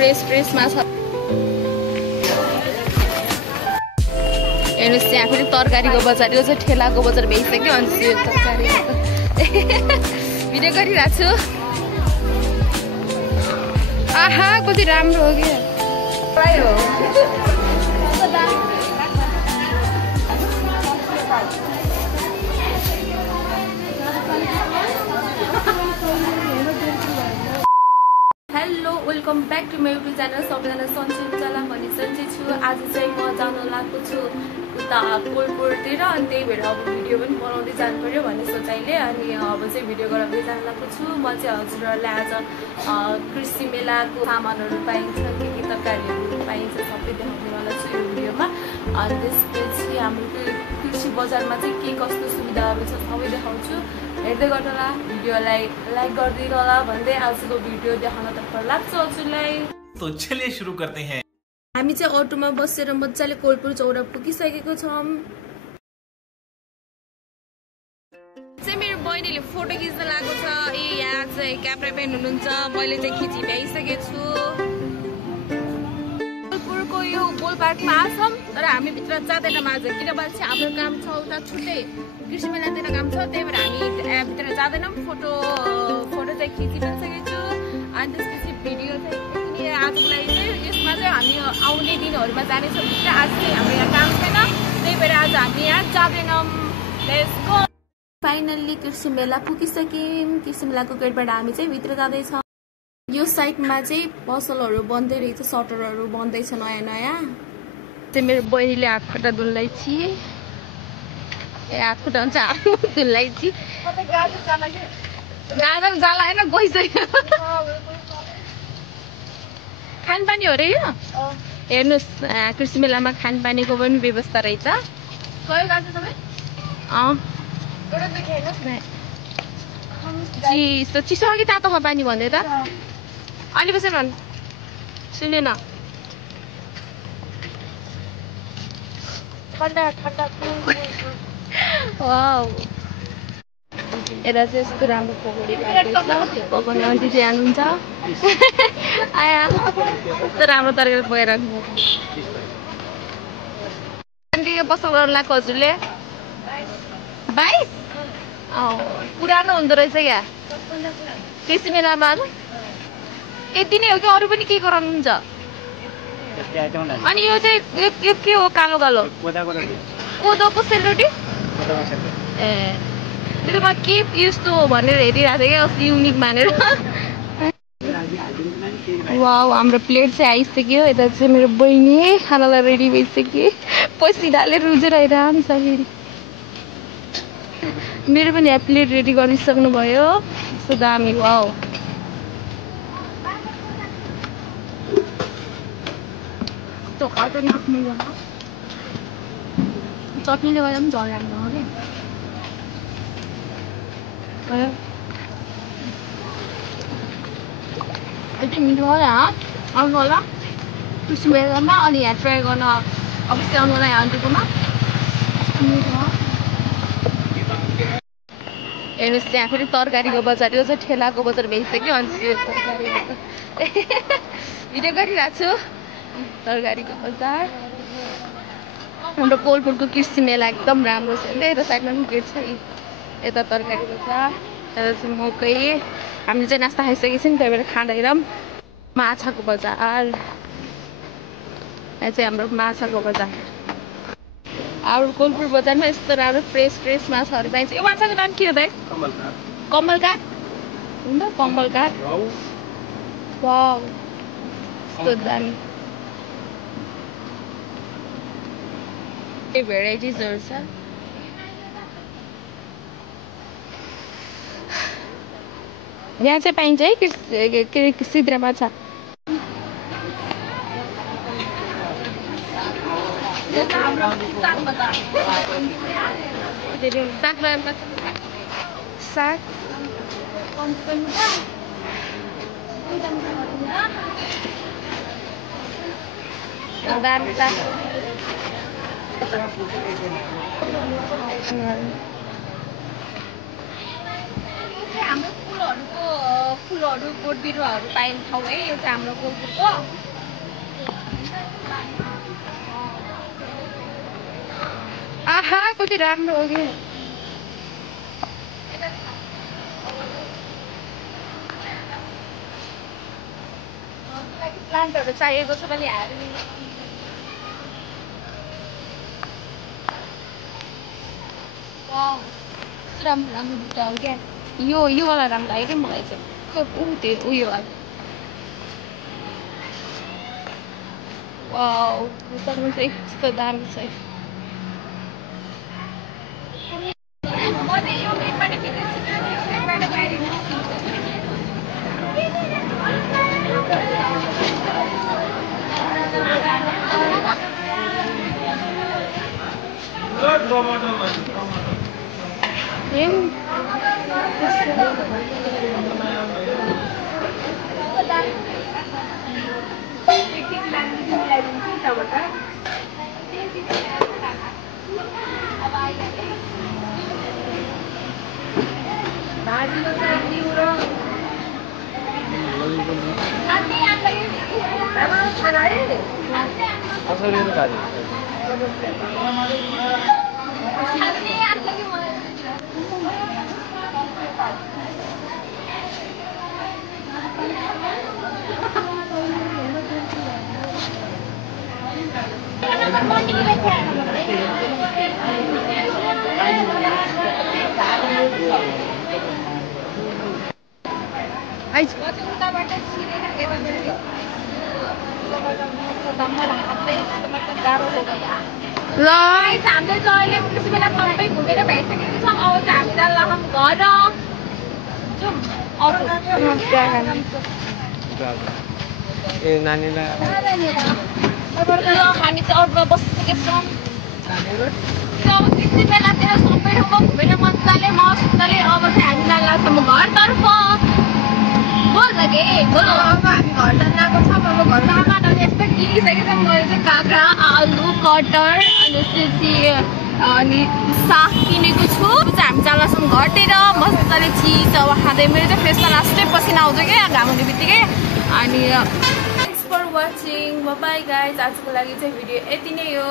Fresh माछा हेर्नुहोस् त्यहाँ फेरि तरकारीको बजार यो चाहिँ ठेलाको बजार भइसक्यो अनि त्यो तरकारीको भिडियो गरिरहेको छु आहा कति राम्रो हो कि hello welcome back to my YouTube channel सबैजना सन्चै उजाला भन्ने सन्चै छु आज चाहिँ म जान लागेको छु उता कोलपुरतिर अनि त्यही भएर अब भिडियो पनि बनाउँदै जानु पर्यो भन्ने सोचाइले अनि अब चाहिँ भिडियो गराउँदै जान लागेको छु म चाहिँ हजुरहरूलाई आज कृषि मेलाको सामानहरू पाइन्छ के तरकारीहरू पाइन्छ सबै देखाउनेवाला छु यो भिडियोमा अनि त्यसपछि हाम्रो कृषि बजारमा चाहिँ के कस्तो सुविधाहरू छ सबै देखाउँछु हेर्दै गर्नुहोला भिडियोलाई लाइक गरिदिनु होला भन्दै आजको भिडियो देखाउन तर्फ लाग्छ हजुरलाई तो चलिए सुरु करते हैं हामी चाहिँ अटोमा बसेर मजाले कोलपुर चौरा पुगिसकेको छौं चाहिँ मेरो बहिनीले फोटो खिच्न लागेको छ यहाँ चाहिँ क्यामेराम्यान हुनुहुन्छ मैले चाहिँ खिची भ्याइसकेको छु कोलपुरको यो गोल पार्कमा आछौँ तर हामी भित्र जाँदैनौँ आज किनभने चाहिँ हाम्रो काम छ उता छुट्टै कृषि मेलातिर काम छ त्यही भएर हामी भित्र जाँदैनौँ फोटो चाहिँ खिची पनि सकेको छु अनि त्यसपछि भिडियो चाहिँ आजको लागि चाहिँ यसमा चाहिँ हामी आउने दिनहरूमा जानेछौँ भित्र आज चाहिँ हाम्रो यहाँ काम छैन त्यही भएर आज हामी यहाँ जाँदैनौँ फाइनल्ली कृषि मेला पुगिसक्यौँ कृषि मेलाको गेटबाट हामी चाहिँ भित्र जाँदैछौँ यो साइडमा चाहिँ पसलहरू बन्दै रहेछ सटरहरू बन्दैछ नयाँ नयाँ चाहिँ मेरो बहिनीले हात खुट्टा धुल्दैछि हात खुट्टा हुन्छ हात धुल्दैछि गाजर जाला होइन गइसक्यो खानपानी हो रे यो हेर्नुहोस् कृषि मेलामा खानपानीको पनि व्यवस्था रहेछ चिसो कि तातो पानी भन्दै त अलि बसेर भन् सुन्यो न यता चाहिँ यस्तो राम्रो पकौडी पाइरहेछ पकाउने आन्टी चाहिँ हाल्नुहुन्छ आया यस्तो राम्रो तरिकाले पकाइराख्नु आन्टी यो पसल गर्नु लाग्छ हजुरले 22 पुरानो हुँदो रहेछ क्या कृषि मेलामा यति नै हो कि अरू पनि के गराउनुहुन्छ अनि यो चाहिँ यो के हो कालो कालो कोदोको सेलरोटी ए त्यसमा के यस्तो भनेर हेरिरहेको थिएँ क्या अस्ति युनिक मानेर वाउ हाम्रो प्लेट चाहिँ आइसक्यो यता चाहिँ मेरो बहिनी खानालाई रेडी भइसक्यो पसिनाले रुजेर आइरहन्छ फेरि मेरो पनि यहाँ प्लेट रेडी गरिसक्नु भयो यस्तो दामी वाउ चटनीले गर्दा पनि झल लाग्नु हो कि यति मिठो हो यहाँ आउनु होला कृषि मेलामा अनि यहाँ ट्राई गर्न अवश्य आउनु होला यहाँ आन्टीकोमा हेर्नुहोस् त्यहाँ फेरि तरकारीको बजार यो चाहिँ ठेलाको बजार भइसक्यो अनि त्यो तरकारीको भिडियो गरिरहेको छु तरकारीको बजार हाम्रो कोलपुरको कृषि मेला एकदम राम्रो छ यता साइडमा पनि गेट छ यता तरकारी बजार यता चाहिँ मकै हामीले चाहिँ नास्ता खाइसकेछौँ त्यही भएर खाँदैन माछाको बजार यहाँ चाहिँ हाम्रो माछाको बजार हाम्रो कोलपुर बजारमा यस्तो राम्रो फ्रेस माछाहरू पाइन्छ यो माछाको नाम के हो त कमलकाट हुन्छ कमलकाट वाउ यस्तो दामी भेराइटिजहरू छ यहाँ चाहिँ पाइन्छ है के सिद्रा माछा साग दामी साग हाम्रो फुलहरूको फुलहरू बोट बिरुवाहरू पाइने ठाउँ है यो चाहिँ हाम्रो कोलपुरको। आहा कति राम्रो हो कि प्लान्टहरू चाहिएको छ भने हाल्नु। राम्रो राम्रो बुट्टा हो क्या यो वाला राम्रो लाग्यो क्या मलाई चाहिँ त्यो उयो वाला। वाउ यो चाहिँ कस्तो दामी छ। हामीले चाहिँ अहिले त्यसै बेला सबै घुमेर भइसकेको छ। अब चाहिँ हामी जान्छौँ घर। हामी चाहिँ अर्को बसिसकेका छौँ। अब त्यसै बेलातिर सबै ठाउँमा घुमेर मजाले मस्तले अब चाहिँ हामी लाग्छौँ घरतर्फ। अब हामी घर जानको छ। अब घर सामानहरू यस्तो किनिसकेको छ। मैले चाहिँ काँक्रा आलु कटर अनि साग किनेको छु। हामी जान्छौँ घरतिर मजाले चिज अब खाँदै। मेरो चाहिँ फेसमा लास्टै पसिना आउँछ क्या घाम हुने बित्तिकै। अनि thanks for watching. Bye guys. आजको लागि चाहिँ भिडियो यति नै हो।